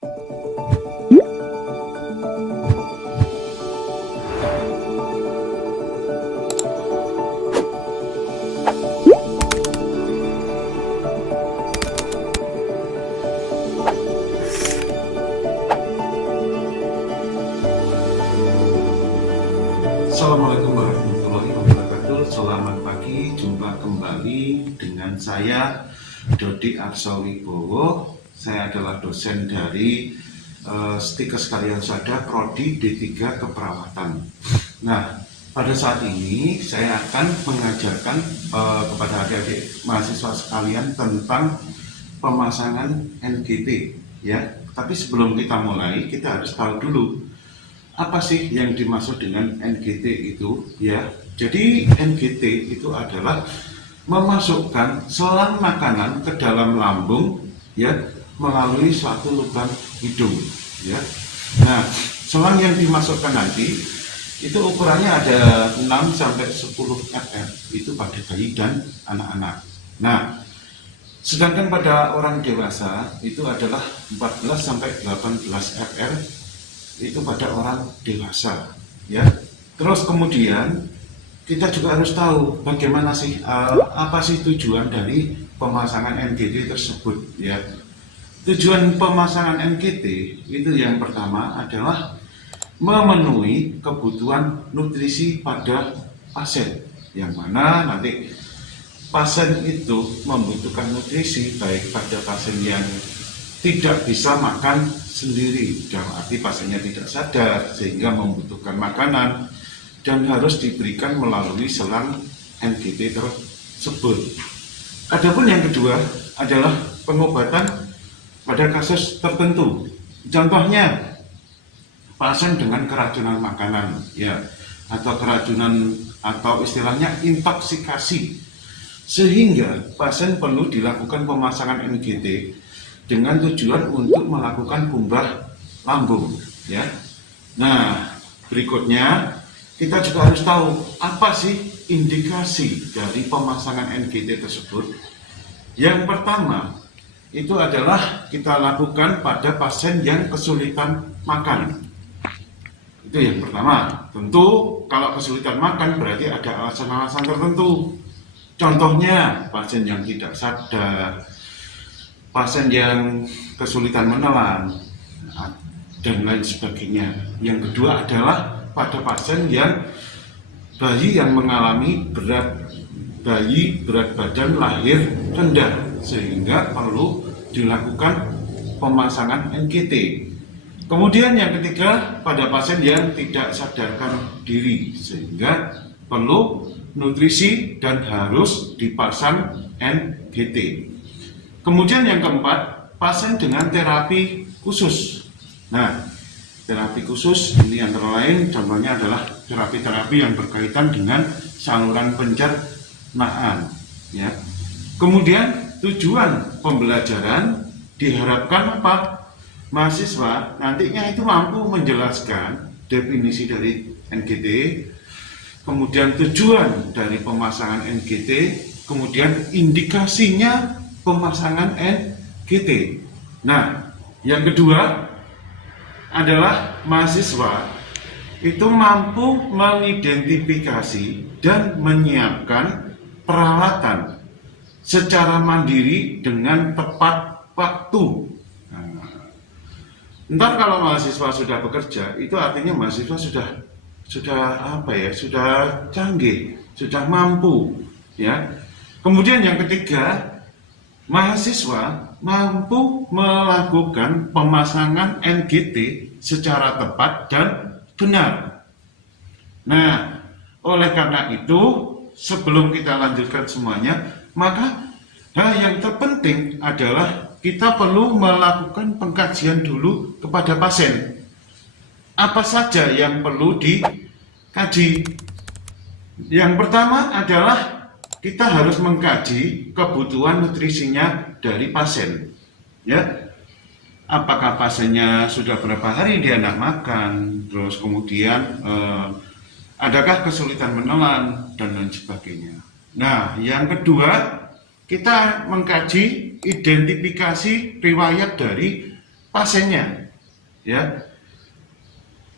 Assalamualaikum warahmatullahi wabarakatuh. Selamat pagi, jumpa kembali dengan saya Dodi Arsowibowo. Saya adalah dosen dari Stikes Karyasada Prodi D3 Keperawatan. Nah, pada saat ini saya akan mengajarkan kepada adik-adik mahasiswa sekalian tentang pemasangan NGT, ya. Tapi sebelum kita mulai, kita harus tahu dulu apa sih yang dimaksud dengan NGT itu, ya. Jadi NGT itu adalah memasukkan selang makanan ke dalam lambung, ya, melalui suatu lubang hidung, ya. Nah, selang yang dimasukkan nanti itu ukurannya ada 6 sampai 10 ml, itu pada bayi dan anak-anak. Nah, sedangkan pada orang dewasa itu adalah 14 sampai 18 ml, itu pada orang dewasa, ya. Terus kemudian kita juga harus tahu bagaimana sih apa sih tujuan dari pemasangan NGT tersebut, ya. Tujuan pemasangan NGT itu yang pertama adalah memenuhi kebutuhan nutrisi pada pasien, yang mana nanti pasien itu membutuhkan nutrisi baik pada pasien yang tidak bisa makan sendiri, dalam arti pasiennya tidak sadar sehingga membutuhkan makanan dan harus diberikan melalui selang NGT tersebut. Adapun yang kedua adalah pengobatan pada kasus tertentu. Contohnya pasien dengan keracunan makanan, ya, atau keracunan atau istilahnya intoksikasi, sehingga pasien perlu dilakukan pemasangan NGT dengan tujuan untuk melakukan kumbah lambung, ya. Nah, berikutnya kita juga harus tahu apa sih indikasi dari pemasangan NGT tersebut. Yang pertama itu adalah kita lakukan pada pasien yang kesulitan makan. Itu yang pertama. Tentu kalau kesulitan makan berarti ada alasan-alasan tertentu. Contohnya pasien yang tidak sadar, pasien yang kesulitan menelan, dan lain sebagainya. Yang kedua adalah pada pasien yang bayi yang mengalami berat badan lahir rendah, sehingga perlu dilakukan pemasangan NGT. Kemudian yang ketiga pada pasien yang tidak sadarkan diri, sehingga perlu nutrisi dan harus dipasang NGT. Kemudian yang keempat, pasien dengan terapi khusus. Nah, terapi khusus ini antara lain contohnya adalah terapi-terapi yang berkaitan dengan saluran pencernaan, ya. Kemudian tujuan pembelajaran diharapkan apa? Mahasiswa nantinya itu mampu menjelaskan definisi dari NGT, kemudian tujuan dari pemasangan NGT, kemudian indikasinya pemasangan NGT. Nah, yang kedua adalah mahasiswa itu mampu mengidentifikasi dan menyiapkan peralatan secara mandiri dengan tepat waktu. Ntar kalau mahasiswa sudah bekerja, itu artinya mahasiswa sudah canggih, sudah mampu, ya. Kemudian yang ketiga, mahasiswa mampu melakukan pemasangan NGT secara tepat dan benar. Nah, oleh karena itu, sebelum kita lanjutkan semuanya, maka hal yang terpenting adalah kita perlu melakukan pengkajian dulu kepada pasien. Apa saja yang perlu dikaji? Yang pertama adalah kita harus mengkaji kebutuhan nutrisinya dari pasien, ya. Apakah pasiennya sudah berapa hari dia tidak makan, terus kemudian adakah kesulitan menelan dan lain sebagainya. Nah, yang kedua, kita mengkaji identifikasi riwayat dari pasiennya, ya.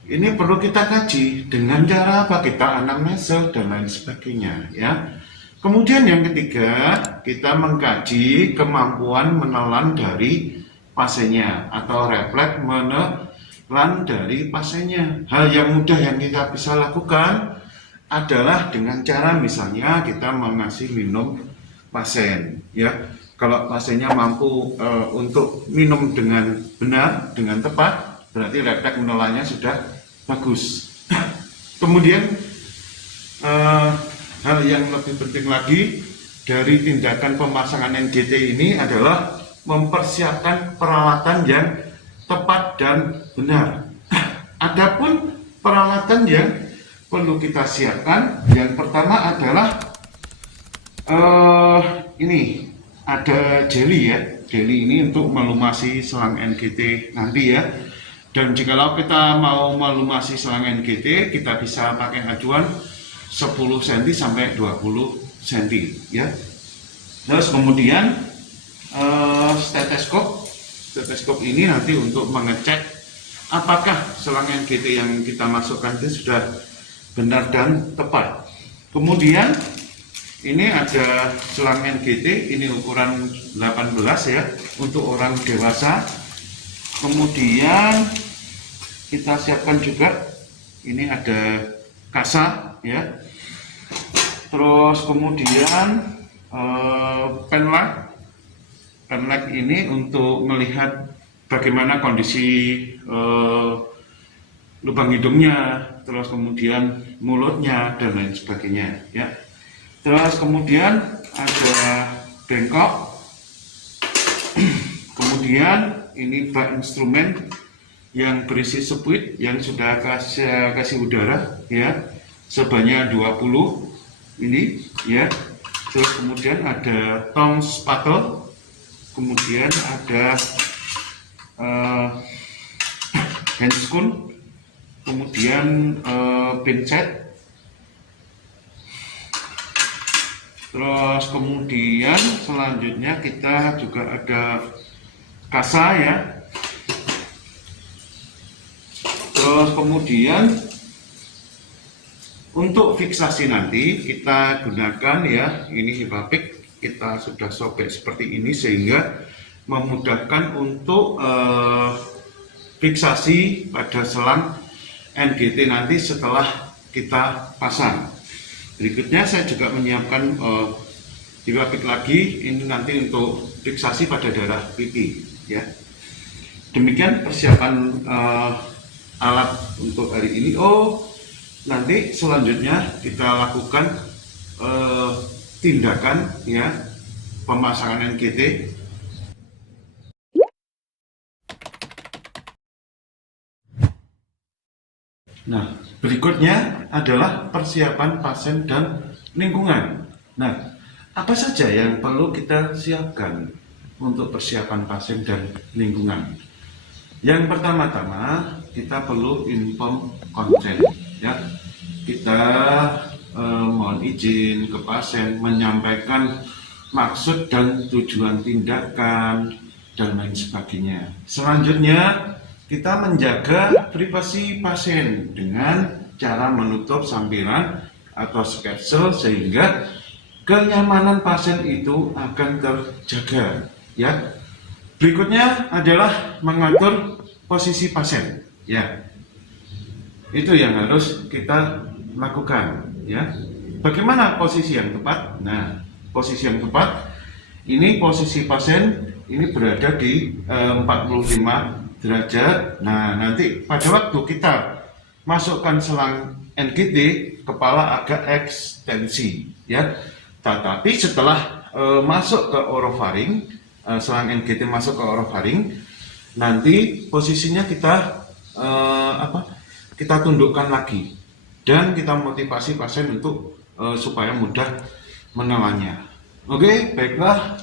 Ini perlu kita kaji dengan cara apa, kita anamnesa dan lain sebagainya, ya. Kemudian yang ketiga, kita mengkaji kemampuan menelan dari pasiennya atau refleks menelan dari pasiennya. Hal yang mudah yang kita bisa lakukan adalah dengan cara misalnya kita mengasih minum pasien, ya. Kalau pasiennya mampu untuk minum dengan benar, dengan tepat, berarti refleks menelannya sudah bagus. Kemudian hal yang lebih penting lagi dari tindakan pemasangan NGT ini adalah mempersiapkan peralatan yang tepat dan benar. Adapun peralatan yang perlu kita siapkan, yang pertama adalah ini ada jelly, ya. Jelly ini untuk melumasi selang NGT nanti, ya. Dan jikalau kita mau melumasi selang NGT, kita bisa pakai acuan 10 cm sampai 20 cm, ya. Terus kemudian stetoskop ini nanti untuk mengecek apakah selang NGT yang kita masukkan itu sudah benar dan tepat. Kemudian ini ada selang NGT, ini ukuran 18, ya, untuk orang dewasa. Kemudian kita siapkan juga ini ada kasa, ya. Terus kemudian penlight ini untuk melihat bagaimana kondisi lubang hidungnya, terus kemudian mulutnya dan lain sebagainya, ya. Terus kemudian ada bengkok. Kemudian ini bak instrumen yang berisi spuit yang sudah kasih udara, ya, sebanyak 20 ini, ya. Terus kemudian ada tong spatel, kemudian ada handscoon, kemudian pincet. Terus kemudian selanjutnya kita juga ada kasa, ya. Terus kemudian untuk fiksasi nanti kita gunakan, ya, ini hipapik kita sudah sobek seperti ini sehingga memudahkan untuk fiksasi pada selang NGT nanti setelah kita pasang. Berikutnya saya juga menyiapkan hipapik lagi, ini nanti untuk fiksasi pada darah pipi, ya. Demikian persiapan alat untuk hari ini. Nanti selanjutnya kita lakukan tindakan, ya, pemasangan NGT. Nah, berikutnya adalah persiapan pasien dan lingkungan. Nah, apa saja yang perlu kita siapkan untuk persiapan pasien dan lingkungan? Yang pertama-tama kita perlu inform konsen, ya. Kita mohon izin ke pasien menyampaikan maksud dan tujuan tindakan dan lain sebagainya. Selanjutnya kita menjaga privasi pasien dengan cara menutup sampiran atau sketsel sehingga kenyamanan pasien itu akan terjaga, ya. Berikutnya adalah mengatur posisi pasien, ya. Itu yang harus kita lakukan, ya. Bagaimana posisi yang tepat? Nah, posisi yang tepat ini posisi pasien ini berada di 45 derajat. Nah, nanti pada waktu kita masukkan selang NGT, kepala agak ekstensi, ya. Tetapi setelah masuk ke orofaring, selang NGT masuk ke orofaring, nanti posisinya kita kita tundukkan lagi dan kita motivasi pasien untuk supaya mudah menelannya. Oke, baiklah.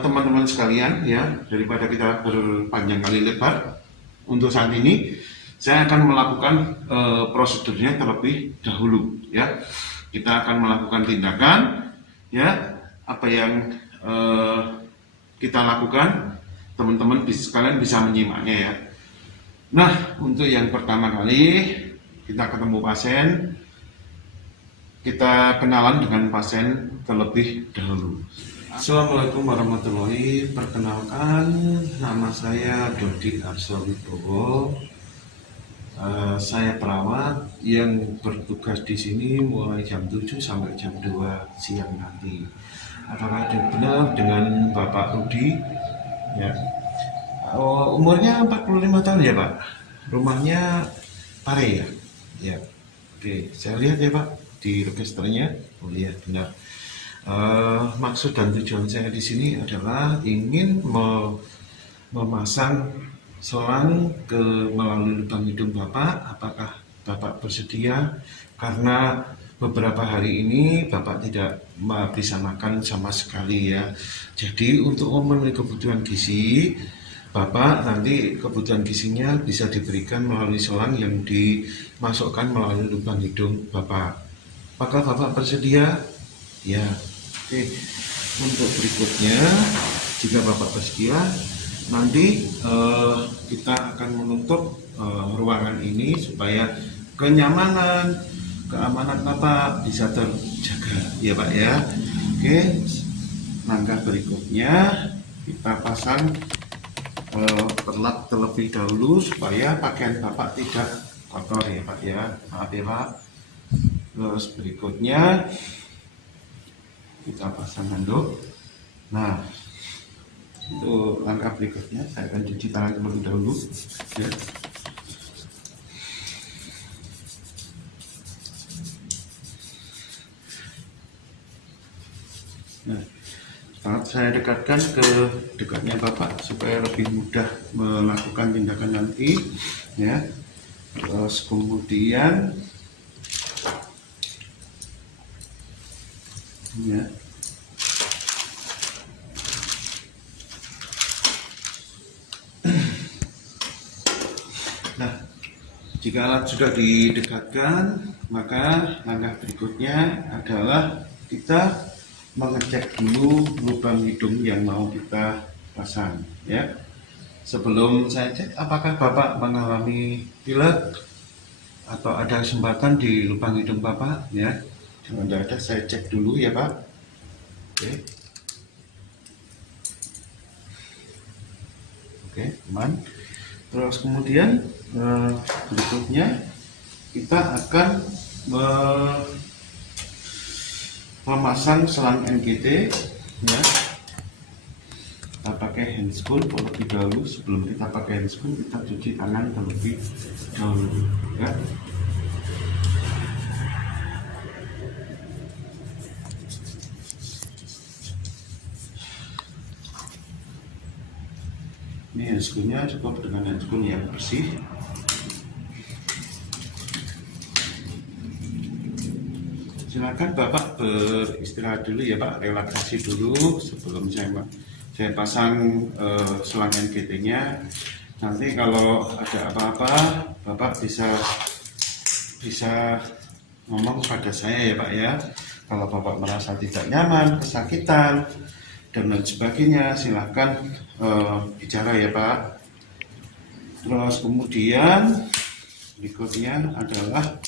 Teman-teman sekalian, ya, daripada kita berpanjang kali lebar, untuk saat ini saya akan melakukan prosedurnya terlebih dahulu, ya. Kita akan melakukan tindakan, ya, apa yang kita lakukan. teman-teman kalian bisa menyimaknya ya. Nah, untuk yang pertama kali kita ketemu pasien, kita kenalan dengan pasien terlebih dahulu. Assalamualaikum warahmatullahi wabarakatuh. Perkenalkan, nama saya Dodi Arsowibowo. Saya perawat yang bertugas di sini mulai jam 7 sampai jam 2 siang nanti. Apakah itu benar dengan Bapak Rudi? Ya. Umurnya 45 tahun ya Pak. Rumahnya Pare ya. Ya. Oke, saya lihat ya Pak di registernya. Oh iya benar. Maksud dan tujuan saya di sini adalah ingin memasang selang melalui lubang hidung Bapak. Apakah Bapak bersedia? Karena beberapa hari ini Bapak tidak bisa makan sama sekali ya. Jadi untuk memenuhi kebutuhan gizi Bapak, nanti kebutuhan gizinya bisa diberikan melalui selang yang dimasukkan melalui lubang hidung Bapak. Apakah Bapak bersedia? Ya. Oke. Untuk berikutnya, jika Bapak bersedia, nanti kita akan menutup ruangan ini supaya kenyamanan, keamanan Bapak bisa terjaga, ya Pak ya. Oke. Langkah berikutnya kita pasang perlak terlebih dahulu supaya pakaian Bapak tidak kotor ya Pak ya. Maaf ya Pak. Terus berikutnya kita pasang handuk. Nah, untuk langkah berikutnya saya akan cuci tangan terlebih dahulu ya. Nah, saya dekatkan ke dekatnya Bapak supaya lebih mudah melakukan tindakan nanti ya. Terus kemudian ya, nah jika alat sudah didekatkan, maka langkah berikutnya adalah kita mengecek dulu lubang hidung yang mau kita pasang ya. Sebelum saya cek apakah Bapak mengalami pilek atau ada sumbatan di lubang hidung Bapak ya. Kalau tidak ada saya cek dulu ya Pak. Oke. Oke, aman. Terus kemudian berikutnya kita akan memasang selang NGT ya. Kita pakai handscoon terlebih dahulu. Sebelum kita pakai handscoon, kita cuci tangan terlebih dahulu ya. Ini handscoonnya cukup dengan handscoon yang bersih. Silakan Bapak beristirahat dulu ya Pak, relaksasi dulu sebelum saya pasang selang NGT-nya. Nanti kalau ada apa-apa Bapak bisa ngomong pada saya ya Pak ya. Kalau Bapak merasa tidak nyaman, kesakitan dan lain sebagainya, silahkan bicara ya Pak. Terus kemudian berikutnya adalah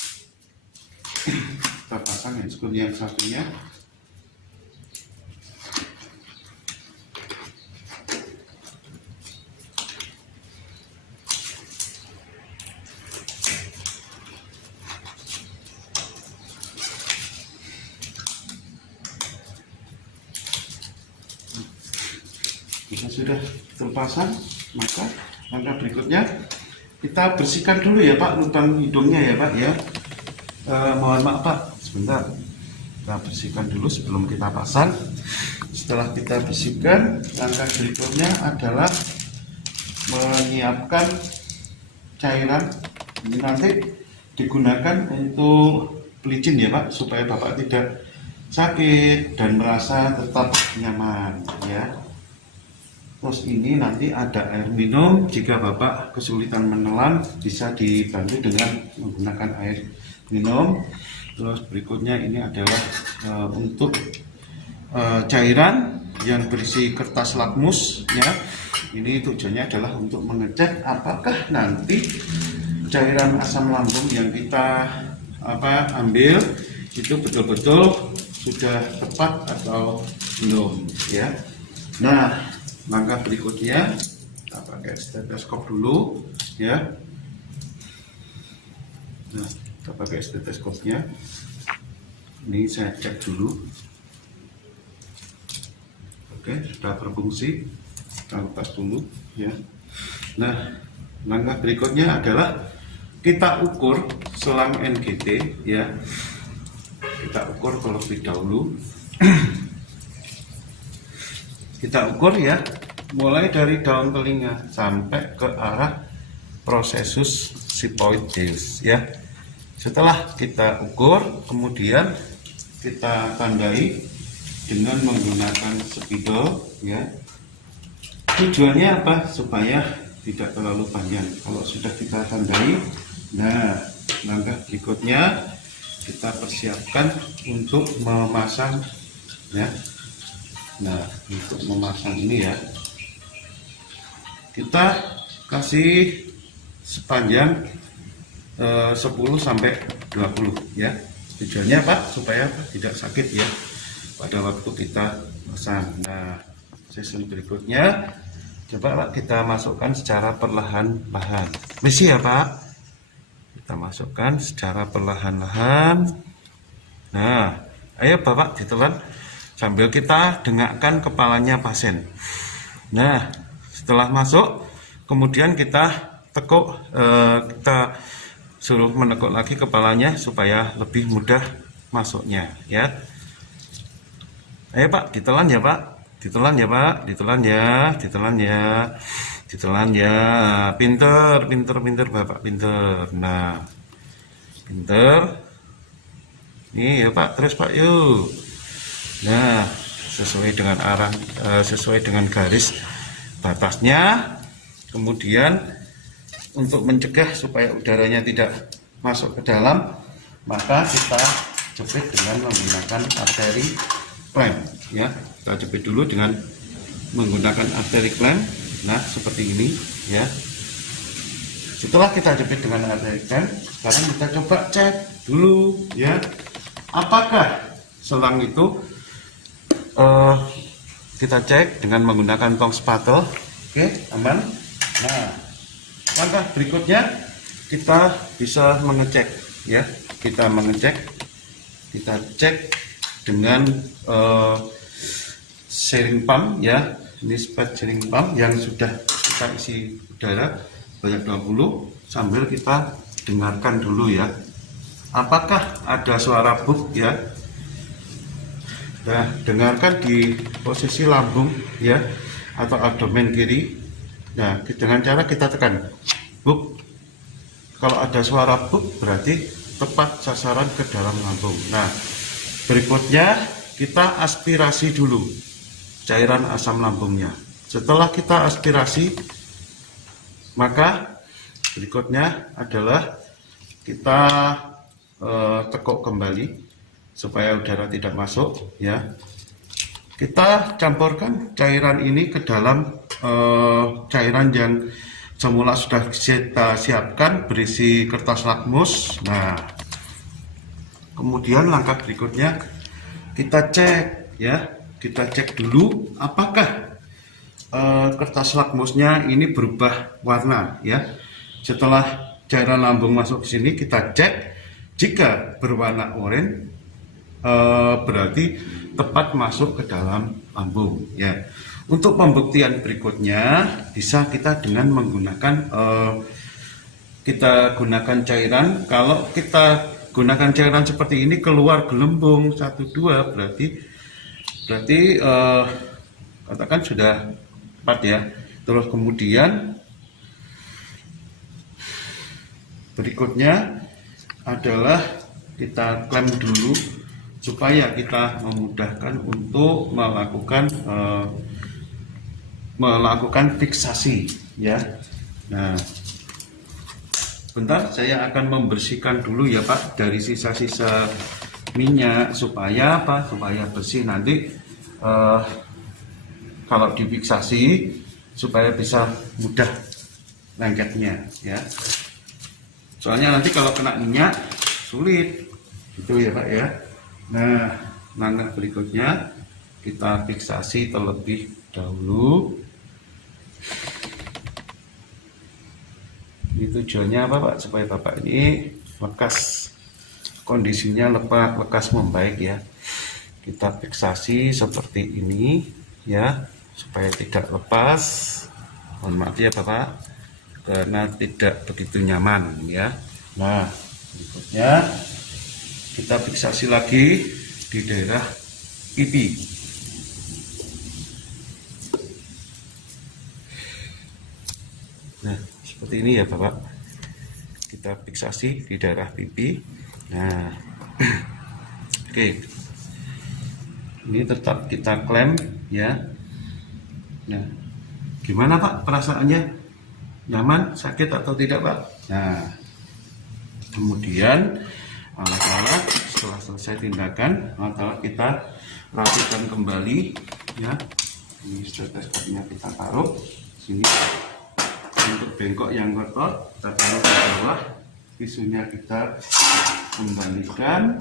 kita pasang handscoon yang satunya. Jika sudah terpasang, maka langkah berikutnya kita bersihkan dulu ya Pak lubang hidungnya ya Pak ya. Mohon maaf Pak, sebentar. Kita bersihkan dulu sebelum kita pasang. Setelah kita bersihkan, langkah berikutnya adalah menyiapkan cairan. Ini nanti digunakan untuk pelicin ya Pak, supaya Bapak tidak sakit dan merasa tetap nyaman ya. Terus ini nanti ada air minum, jika Bapak kesulitan menelan bisa dibantu dengan menggunakan air minum. Terus berikutnya ini adalah untuk cairan yang berisi kertas lakmus ya. Ini tujuannya adalah untuk mengecek apakah nanti cairan asam lambung yang kita ambil itu betul-betul sudah tepat atau belum ya. Nah, langkah berikutnya kita pakai stetoskop dulu ya. Nah, kita pakai stetoskopnya. Ini saya cek dulu. Oke, sudah berfungsi. Kita lepas dulu ya. Nah, langkah berikutnya adalah kita ukur selang NGT ya. Kita ukur terlebih dahulu. Kita ukur ya, mulai dari daun telinga sampai ke arah prosesus sipoides ya. Setelah kita ukur, kemudian kita tandai dengan menggunakan spidol ya. Tujuannya apa? Supaya tidak terlalu panjang. Kalau sudah kita tandai, nah langkah berikutnya kita persiapkan untuk memasang ya. Nah, untuk memasang ini ya, kita kasih sepanjang 10 sampai 20 ya. Tujuannya apa? Supaya tidak sakit ya pada waktu kita pasang. Nah, sesi berikutnya coba Pak kita masukkan secara perlahan-lahan. Misi ya Pak. Kita masukkan secara perlahan-lahan. Nah, ayo Bapak ditelan sambil kita dengakkan kepalanya pasien. Nah, setelah masuk, kemudian kita tekuk, kita suruh menekuk lagi kepalanya supaya lebih mudah masuknya, ya. Ayo Pak, ditelan ya Pak, ditelan ya Pak, ditelan ya, ditelan ya, ditelan ya. Pinter, pinter, pinter Bapak, pinter. Nah, pinter. Nih ya Pak, terus Pak yuk. Nah, sesuai dengan arah, sesuai dengan garis batasnya. Kemudian untuk mencegah supaya udaranya tidak masuk ke dalam, maka kita jepit dengan menggunakan arteri clamp. Ya, kita jepit dulu dengan menggunakan arteri clamp. Nah, seperti ini ya. Setelah kita jepit dengan arteri clamp, sekarang kita coba cek dulu ya, apakah selang itu kita cek dengan menggunakan tong spatel. Oke, aman. Nah, langkah berikutnya kita bisa mengecek ya. Kita mengecek, kita cek dengan sharing pump ya. Ini spot sharing pump yang sudah kita isi udara banyak 20 sambil kita dengarkan dulu ya. Apakah ada suara buk ya? Nah, dengarkan di posisi lambung ya atau abdomen kiri. Nah, dengan cara kita tekan buk. Kalau ada suara buk berarti tepat sasaran ke dalam lambung. Nah, berikutnya kita aspirasi dulu cairan asam lambungnya. Setelah kita aspirasi, maka berikutnya adalah kita tekuk kembali supaya udara tidak masuk ya. Kita campurkan cairan ini ke dalam cairan yang semula sudah kita siapkan berisi kertas lakmus. Nah, kemudian langkah berikutnya kita cek ya, kita cek dulu apakah kertas lakmusnya ini berubah warna ya. Setelah cairan lambung masuk ke sini, kita cek jika berwarna oranye berarti tepat masuk ke dalam lambung ya. Untuk pembuktian berikutnya bisa kita dengan menggunakan kita gunakan cairan. Kalau kita gunakan cairan seperti ini keluar gelembung 1-2 berarti katakan sudah tepat ya. Terus kemudian berikutnya adalah kita klem dulu supaya kita memudahkan untuk melakukan fiksasi ya. Nah, bentar saya akan membersihkan dulu ya Pak dari sisa-sisa minyak supaya apa? Supaya bersih nanti kalau difiksasi supaya bisa mudah lengketnya ya. Soalnya nanti kalau kena minyak sulit itu ya Pak ya. Nah, langkah berikutnya kita fiksasi terlebih dahulu. Ini tujuannya apa Pak? Supaya Bapak ini lekas, kondisinya lekas membaik ya. Kita fiksasi seperti ini ya, supaya tidak lepas. Mohon maaf ya Bapak, karena tidak begitu nyaman ya. Nah, berikutnya kita fiksasi lagi di daerah pipi. Nah, seperti ini ya Bapak, kita fiksasi di daerah pipi. Nah, oke, ini tetap kita klem ya. Nah, gimana Pak perasaannya? Nyaman, sakit atau tidak Pak? Nah, kemudian alat-alat setelah selesai tindakan, alat-alat kita rapikan kembali ya. Ini stetoskopnya kita taruh sini. Untuk bengkok yang kotor kita taruh ke bawah, tisunya kita kembalikan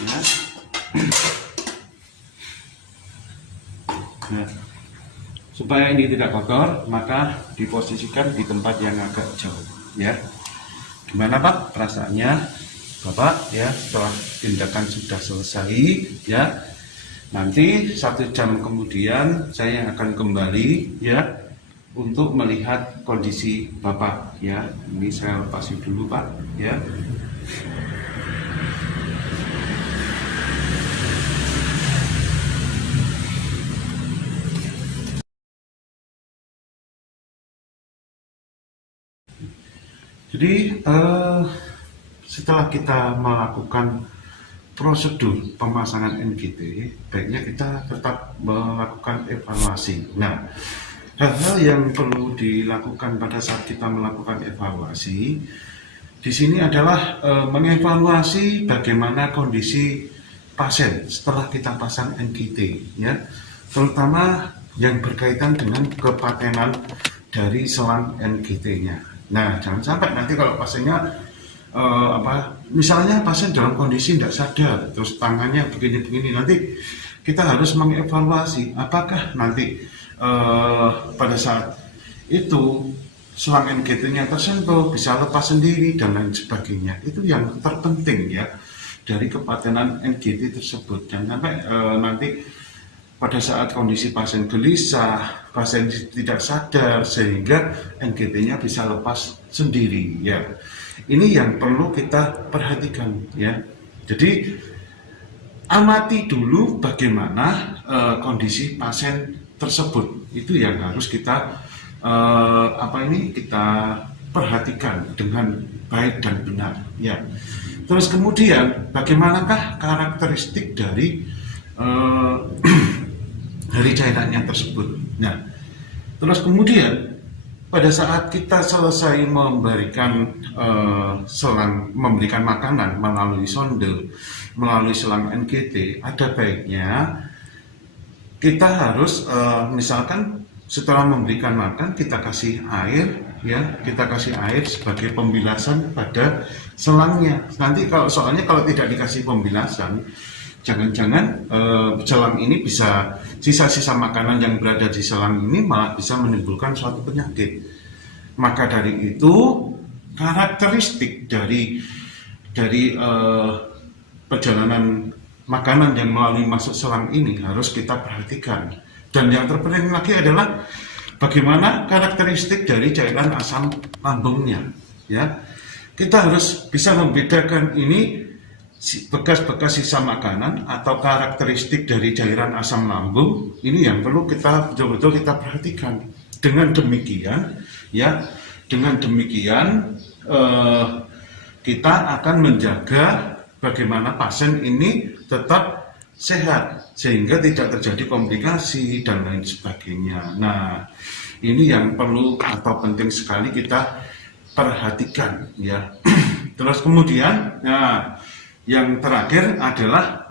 ya. Nah, supaya ini tidak kotor maka diposisikan di tempat yang agak jauh ya. Gimana Pak perasaannya Bapak ya setelah tindakan sudah selesai ya? Nanti 1 jam kemudian saya akan kembali ya untuk melihat kondisi Bapak ya. Ini saya lepasin dulu Pak ya. Jadi setelah kita melakukan prosedur pemasangan NGT, baiknya kita tetap melakukan evaluasi. Nah, hal-hal yang perlu dilakukan pada saat kita melakukan evaluasi di sini adalah mengevaluasi bagaimana kondisi pasien setelah kita pasang NGT ya, terutama yang berkaitan dengan kepatenan dari selang NGT-nya. Nah, jangan sampai nanti kalau pasiennya misalnya pasien dalam kondisi tidak sadar, terus tangannya begini-begini, nanti kita harus mengevaluasi apakah nanti pada saat itu selang NGT-nya tersentuh bisa lepas sendiri dan lain sebagainya. Itu yang terpenting ya dari kepatenan NGT tersebut. Jangan sampai nanti pada saat kondisi pasien gelisah, pasien tidak sadar sehingga NGT-nya bisa lepas sendiri ya. Ini yang perlu kita perhatikan ya. Jadi amati dulu bagaimana kondisi pasien tersebut. Itu yang harus kita kita perhatikan dengan baik dan benar ya. Terus kemudian bagaimanakah karakteristik dari cairannya tersebut. Nah, terus kemudian pada saat kita selesai memberikan memberikan makanan melalui sonde, melalui selang NGT, ada baiknya kita harus misalkan setelah memberikan makan kita kasih air ya, kita kasih air sebagai pembilasan pada selangnya. Nanti soalnya kalau tidak dikasih pembilasan, jangan-jangan selang ini bisa, sisa-sisa makanan yang berada di selang ini malah bisa menimbulkan suatu penyakit. Maka dari itu karakteristik dari perjalanan makanan yang melalui masuk selang ini harus kita perhatikan. Dan yang terpenting lagi adalah bagaimana karakteristik dari cairan asam lambungnya ya. Kita harus bisa membedakan ini bekas-bekas sisa makanan atau karakteristik dari cairan asam lambung. Ini yang perlu kita betul-betul kita perhatikan. Dengan demikian ya, kita akan menjaga bagaimana pasien ini tetap sehat sehingga tidak terjadi komplikasi dan lain sebagainya. Nah, ini yang perlu atau penting sekali kita perhatikan ya. Terus kemudian yang terakhir adalah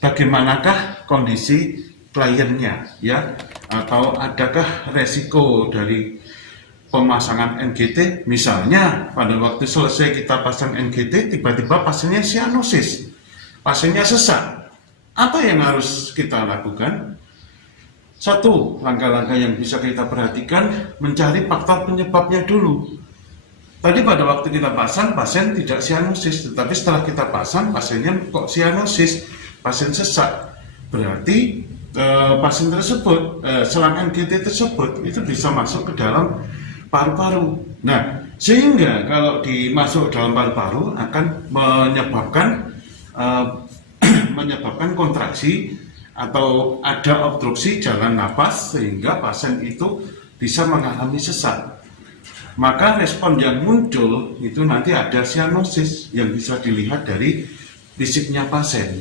bagaimanakah kondisi kliennya, ya, atau adakah resiko dari pemasangan NGT? Misalnya pada waktu selesai kita pasang NGT, tiba-tiba pasiennya sianosis, pasiennya sesak. Apa yang harus kita lakukan? Satu, langkah-langkah yang bisa kita perhatikan, mencari faktor penyebabnya dulu. Tadi pada waktu kita pasang, pasien tidak sianosis, tetapi setelah kita pasang, pasiennya kok sianosis, pasien sesak. Berarti pasien tersebut, selang NGT tersebut, itu bisa masuk ke dalam paru-paru. Nah, sehingga kalau dimasuk dalam paru-paru akan menyebabkan kontraksi atau ada obstruksi jalan napas sehingga pasien itu bisa mengalami sesak. Maka respon yang muncul itu nanti ada sianosis yang bisa dilihat dari fisiknya pasien.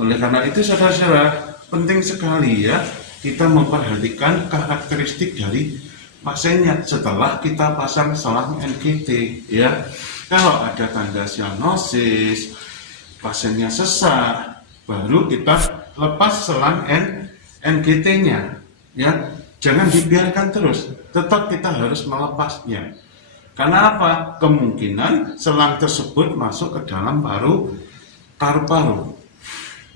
Oleh karena itu saudara-saudara, penting sekali ya kita memperhatikan karakteristik dari pasiennya setelah kita pasang selang NGT ya. Kalau ada tanda sianosis, pasiennya sesak, baru kita lepas selang NGT-nya ya. Jangan dibiarkan terus, tetap kita harus melepasnya. Karena apa? Kemungkinan selang tersebut masuk ke dalam paru-paru.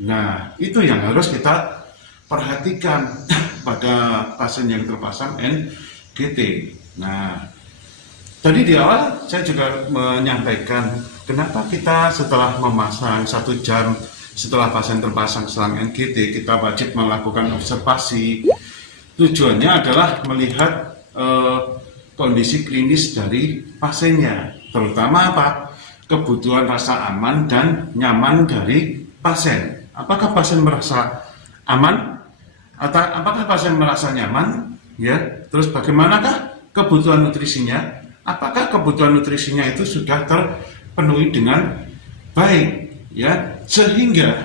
Nah, itu yang harus kita perhatikan pada pasien yang terpasang NGT. Nah, tadi di awal saya juga menyampaikan kenapa kita setelah memasang 1 jam setelah pasien terpasang selang NGT, kita wajib melakukan observasi. Tujuannya adalah melihat kondisi klinis dari pasiennya, terutama apa? Kebutuhan rasa aman dan nyaman dari pasien. Apakah pasien merasa aman? Atau apakah pasien merasa nyaman? Ya, terus bagaimanakah kebutuhan nutrisinya? Apakah kebutuhan nutrisinya itu sudah terpenuhi dengan baik? Ya, sehingga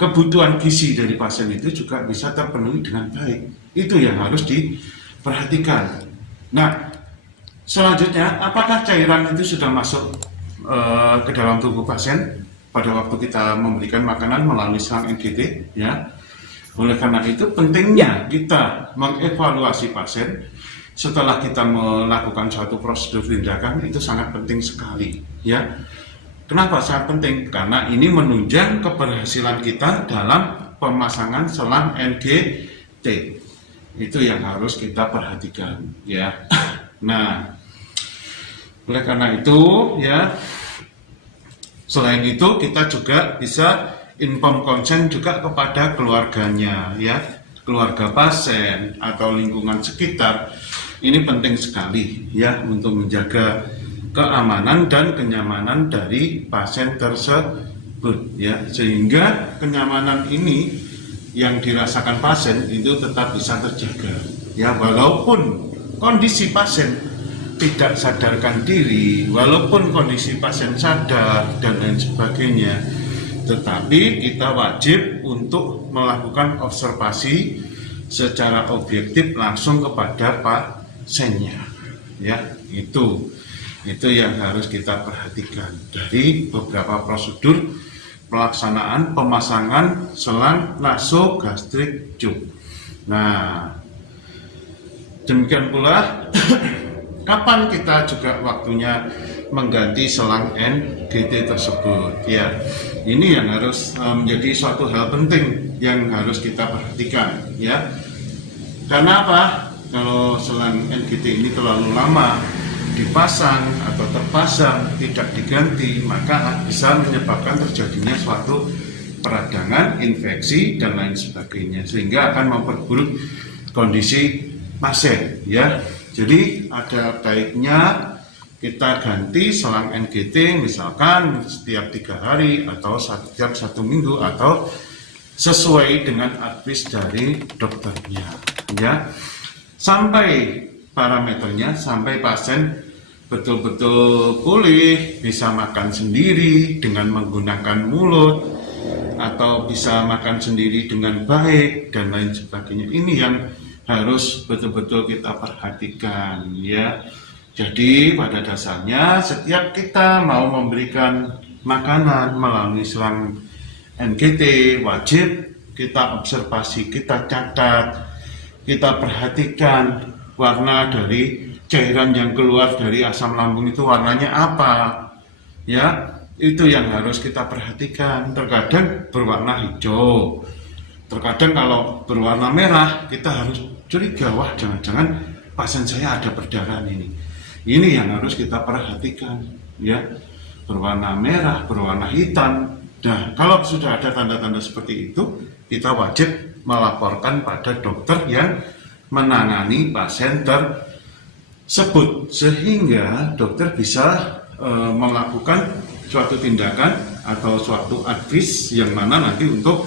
kebutuhan gizi dari pasien itu juga bisa terpenuhi dengan baik. Itu yang harus diperhatikan. Nah, selanjutnya, apakah cairan itu sudah masuk ke dalam tubuh pasien pada waktu kita memberikan makanan melalui selang NGT? Ya, oleh karena itu pentingnya kita mengevaluasi pasien setelah kita melakukan suatu prosedur tindakan itu sangat penting sekali. Ya. Kenapa sangat penting? Karena ini menunjang keberhasilan kita dalam pemasangan selang NGT. Itu yang harus kita perhatikan, ya. Nah, oleh karena itu, ya, selain itu kita juga bisa inform consent juga kepada keluarganya, ya, keluarga pasien atau lingkungan sekitar. Ini penting sekali, ya, untuk menjaga keamanan dan kenyamanan dari pasien tersebut ya, sehingga kenyamanan ini yang dirasakan pasien itu tetap bisa terjaga ya, walaupun kondisi pasien tidak sadarkan diri, walaupun kondisi pasien sadar dan lain sebagainya, tetapi kita wajib untuk melakukan observasi secara objektif langsung kepada pasiennya ya. Itu yang harus kita perhatikan dari beberapa prosedur pelaksanaan pemasangan selang nasogastrik tube. Nah, demikian pula kapan kita juga waktunya mengganti selang NGT tersebut ya. Ini yang harus menjadi suatu hal penting yang harus kita perhatikan ya. Karena apa? Kalau selang NGT ini terlalu lama dipasang atau terpasang tidak diganti, maka bisa menyebabkan terjadinya suatu peradangan, infeksi dan lain sebagainya, sehingga akan memperburuk kondisi pasien ya. Jadi ada baiknya kita ganti selang NGT misalkan setiap 3 hari atau setiap 1 minggu atau sesuai dengan advis dari dokternya ya, sampai parameternya sampai pasien betul-betul pulih, bisa makan sendiri dengan menggunakan mulut atau bisa makan sendiri dengan baik dan lain sebagainya. Ini yang harus betul-betul kita perhatikan ya. Jadi pada dasarnya setiap kita mau memberikan makanan melalui selang NGT wajib kita observasi, kita catat, kita perhatikan warna dari cairan yang keluar dari asam lambung itu warnanya apa, ya. Itu yang harus kita perhatikan. Terkadang berwarna hijau, terkadang kalau berwarna merah kita harus curiga, wah jangan-jangan pasien saya ada perdarahan ini. Ini yang harus kita perhatikan, ya. Berwarna merah, berwarna hitam. Nah, kalau sudah ada tanda-tanda seperti itu, kita wajib melaporkan pada dokter yang menangani pasien tersebut, sehingga dokter bisa melakukan suatu tindakan atau suatu advis yang mana nanti untuk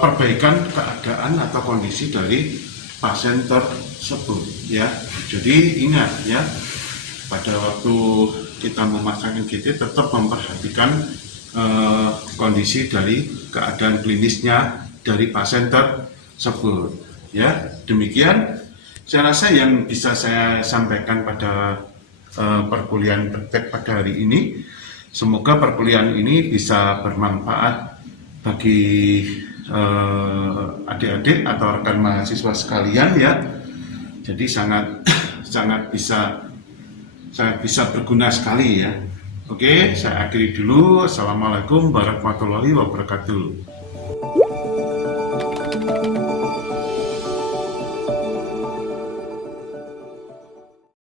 perbaikan keadaan atau kondisi dari pasien tersebut, ya. Jadi ingat, ya, pada waktu kita memasang NGT tetap memperhatikan kondisi dari keadaan klinisnya dari pasien tersebut, ya. Demikian saya rasa yang bisa saya sampaikan pada perkuliahan praktek pada hari ini. Semoga perkuliahan ini bisa bermanfaat bagi adik-adik atau rekan mahasiswa sekalian, ya. Jadi sangat bisa berguna sekali, ya. Oke, saya akhiri dulu. Assalamualaikum warahmatullahi wabarakatuh.